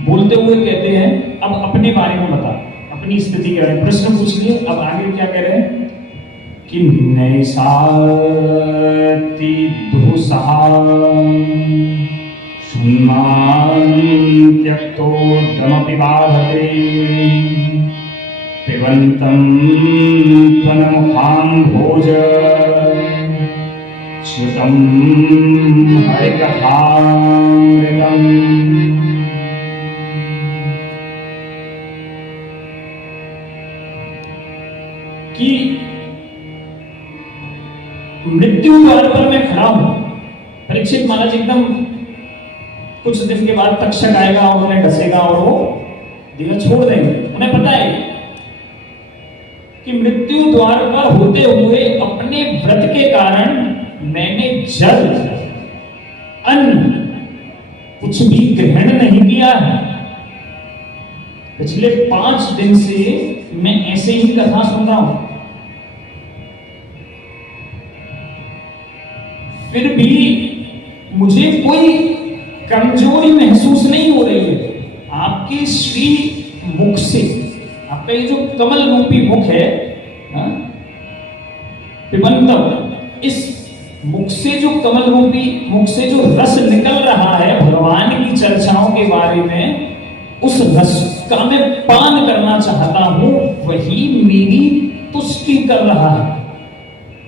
बोलते हुए कहते हैं अब अपने बारे में बता, अपनी स्थिति के बारे में प्रश्न पूछ लिए। अब आगे क्या कह रहे हैं कि नैसाति दुःसहा शून्यन्त्यक्तो दमपि बाधते पिबन्तं त्वन्मुखाम्भोज च्युतं हरिकथामृतम्। कि मृत्यु द्वार पर मैं खड़ा हूं। परीक्षित महाराज एकदम कुछ दिन के बाद तक्षक आएगा और उन्हें डसेगा और वो देह छोड़ देंगे। उन्हें पता है कि मृत्यु द्वार पर होते हुए अपने व्रत के कारण मैंने जल अन्न कुछ भी ग्रहण नहीं किया है। पिछले 5 दिन से मैं ऐसे ही कथा सुन रहा हूं, फिर भी मुझे कोई कमजोरी महसूस नहीं हो रही है। आपके श्री मुख से, आपका ये जो कमल रूपी मुख है पिबंतम, इस मुख से जो कमल रूपी मुख से जो रस निकल रहा है भगवान की चर्चाओं के बारे में, उस रस का मैं पान करना चाहता हूं, वही मेरी तुष्टि कर रहा है।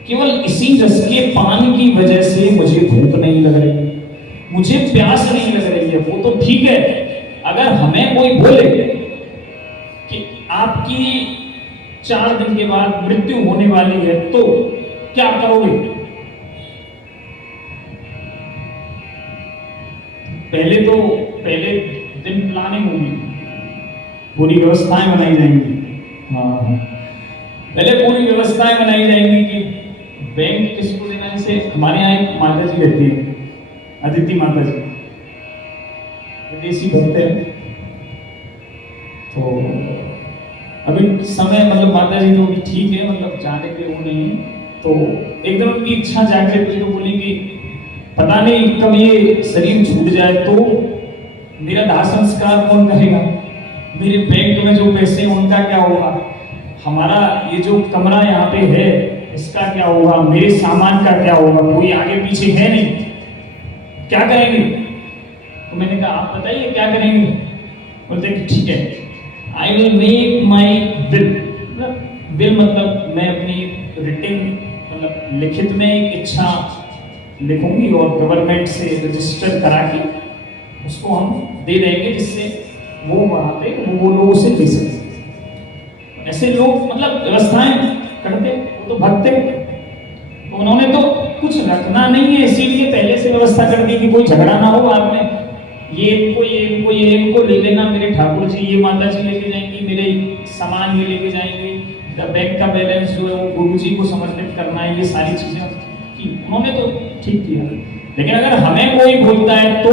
केवल इसी रस के पान की वजह से मुझे भूख नहीं लग रही, मुझे प्यास नहीं लग रही है। वो तो ठीक है, अगर हमें कोई बोले कि आपकी 4 दिन के बाद मृत्यु होने वाली है तो क्या करोगे? पहले दिन प्लानिंग होगी, पूरी व्यवस्थाएं बनाई जाएंगी। हाँ, पहले पूरी व्यवस्थाएं बनाई जाएंगी कि बैंक किसको देना। जैसे हमारे यहाँ एक माता जी रहती है, अदिति माता जी, विदेशी भक्त है। तो अभी समय मतलब माता जी तो अभी ठीक है, मतलब जाने के वो नहीं है। तो एकदम उनकी इच्छा जागृत हुई, तो बोली कि पता नहीं कब ये शरीर छूट जाए तो मेरा दाह संस्कार कौन करेगा, मेरे बैंक में जो पैसे हैं उनका क्या होगा, हमारा ये जो कमरा यहाँ पे है इसका क्या होगा, मेरे सामान का क्या होगा, कोई आगे पीछे है नहीं, क्या करेंगे? तो मैंने कहा आप बताइए क्या करेंगे। बोलते कि ठीक है, I will make my will. Will मतलब मैं अपनी रिटिंग मतलब लिखित में एक इच्छा लिखूंगी और गवर्नमेंट से रजिस्टर करा के उसको हम दे देंगे, जिससे वो वहां पे वो लोग उसे दे सके। ऐसे लोग मतलब व्यवस्थाएं करते, वो तो भक्त है, तो उन्होंने तो कुछ रखना नहीं है, इसीलिए पहले से व्यवस्था कर दी कि कोई झगड़ा ना हो बाद में। ये इनको ले लेना मेरे ठाकुर जी, ये माता जी लेके जाएंगी, मेरे सामान ये लेके जाएंगे, बैंक का बैलेंस जो है वो गुरु जी को समर्पित करना है, ये सारी चीजें की उन्होंने तो ठीक किया। लेकिन अगर हमें कोई बोलता है तो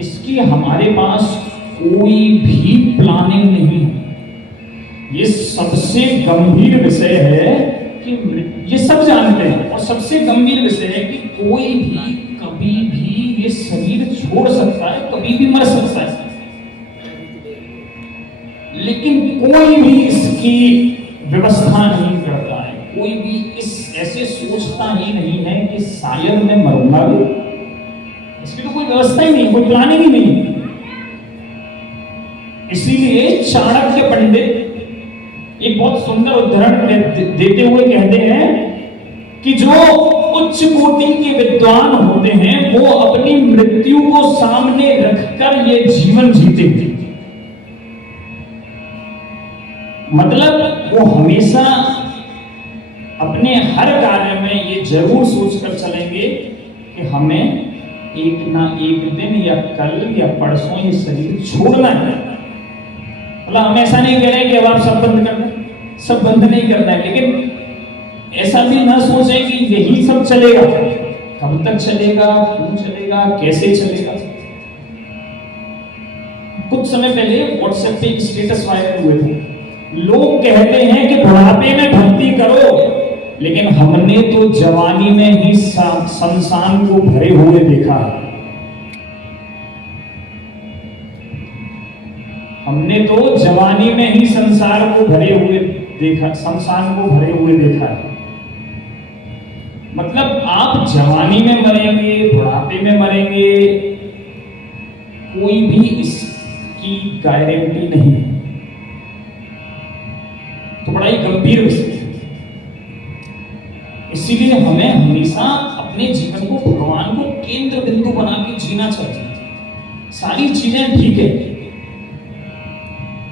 इसकी हमारे पास कोई भी प्लानिंग नहीं है। ये सबसे गंभीर विषय है कि ये सब जानते हैं, और सबसे गंभीर विषय है कि कोई भी कभी भी ये शरीर छोड़ सकता है, कभी भी मर सकता है, लेकिन कोई भी इसकी व्यवस्था नहीं करता है। कोई भी ऐसे सोचता ही नहीं है कि शायद मैं मरूंगा भी, इसकी तो कोई व्यवस्था ही नहीं, कोई प्लानिंग ही नहीं। इसीलिए चाणक्य पंडित एक बहुत सुंदर उदाहरण देते हुए कहते हैं कि जो उच्च कोटि के विद्वान होते हैं वो अपनी मृत्यु को सामने रखकर ये जीवन जीते हैं। मतलब वो हमेशा अपने हर कार्य में ये जरूर सोचकर चलेंगे कि हमें एक ना एक दिन या कल या परसों ये शरीर छोड़ना है। मतलब हम ऐसा नहीं कह रहे कि अब आप सब बंद कर दें, सब बंद नहीं करना है, लेकिन ऐसा भी ना सोचें कि यही सब चलेगा। कब तक चलेगा, क्यों चलेगा, कैसे चलेगा। कुछ समय पहले व्हाट्सएप पे एक स्टेटस वायरल हुए थे, लोग कहते हैं कि बुढ़ापे में भक्ति करो, लेकिन हमने तो जवानी में ही शमशान को भरे हुए देखा है। हमने तो जवानी में ही संसार को भरे हुए देखा, संसार को भरे हुए देखा है। मतलब आप जवानी में मरेंगे, बुढ़ापे में मरेंगे, कोई भी इसकी गारंटी नहीं है। तो बड़ा ही गंभीर विषय है। इसीलिए हमें हमेशा अपने जीवन को भगवान को केंद्र बिंदु बना के जीना चाहिए। सारी चीजें ठीक है,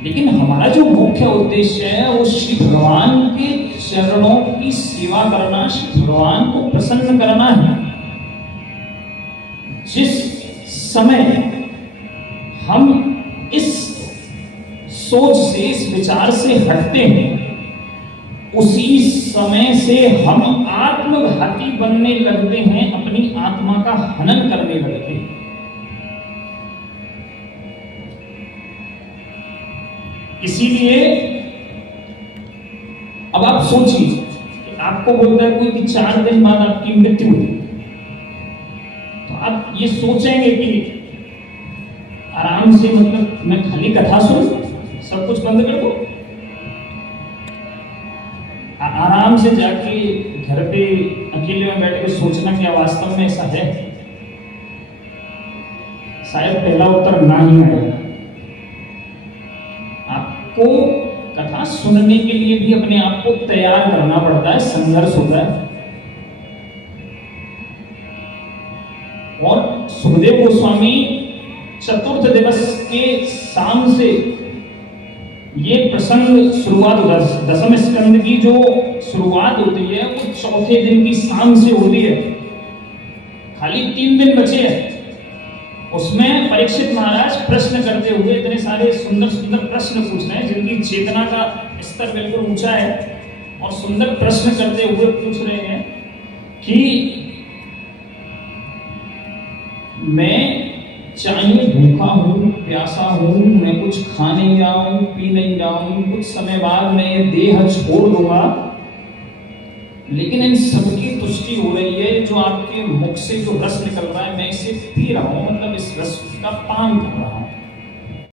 लेकिन हमारा जो मुख्य उद्देश्य है वो श्री भगवान के चरणों की सेवा करना, श्री भगवान को प्रसन्न करना है। जिस समय हम इस सोच से, इस विचार से हटते हैं, उसी समय से हम आत्मघाती बनने लगते हैं, अपनी आत्मा का हनन करने लगते हैं। इसीलिए अब आप सोचिए कि आपको बोलता है कोई कि 4 दिन बाद आपकी मृत्यु हुई, तो आप ये सोचेंगे कि आराम से, मतलब मैं खाली कथा सुन, सब कुछ बंद कर दो, आराम से जाके घर पे अकेले में बैठ के सोचना क्या वास्तव में ऐसा है? शायद पहला उत्तर ना ही आएगा। आपको कथा सुनने के लिए भी अपने आप को तैयार करना पड़ता है, संघर्ष होता है। और सुखदेव गोस्वामी चतुर्थ दिवस के शाम से ये प्रसंग शुरुआत होता है, दसम स्कंद की जो शुरुआत होती है वो चौथे दिन की शाम से होती है। खाली 3 दिन बचे हैं। उसमें परीक्षित महाराज प्रश्न करते हुए इतने सारे सुंदर सुंदर प्रश्न पूछ रहे हैं, जिनकी चेतना का स्तर बिल्कुल ऊंचा है, और सुंदर प्रश्न करते हुए पूछ रहे हैं कि मैं चाहे भूखा हूं, प्यासा हूं, मैं कुछ खा नहीं रहा हूं, पी नहीं रहा हूं, कुछ समय बाद मैं ये देह छोड़ दूंगा, लेकिन इन सबकी तुष्टि हो रही है। जो आपके मुख से जो रस निकल रहा है, मैं इसे पी रहा हूं, मतलब इस रस का पान कर रहा हूं।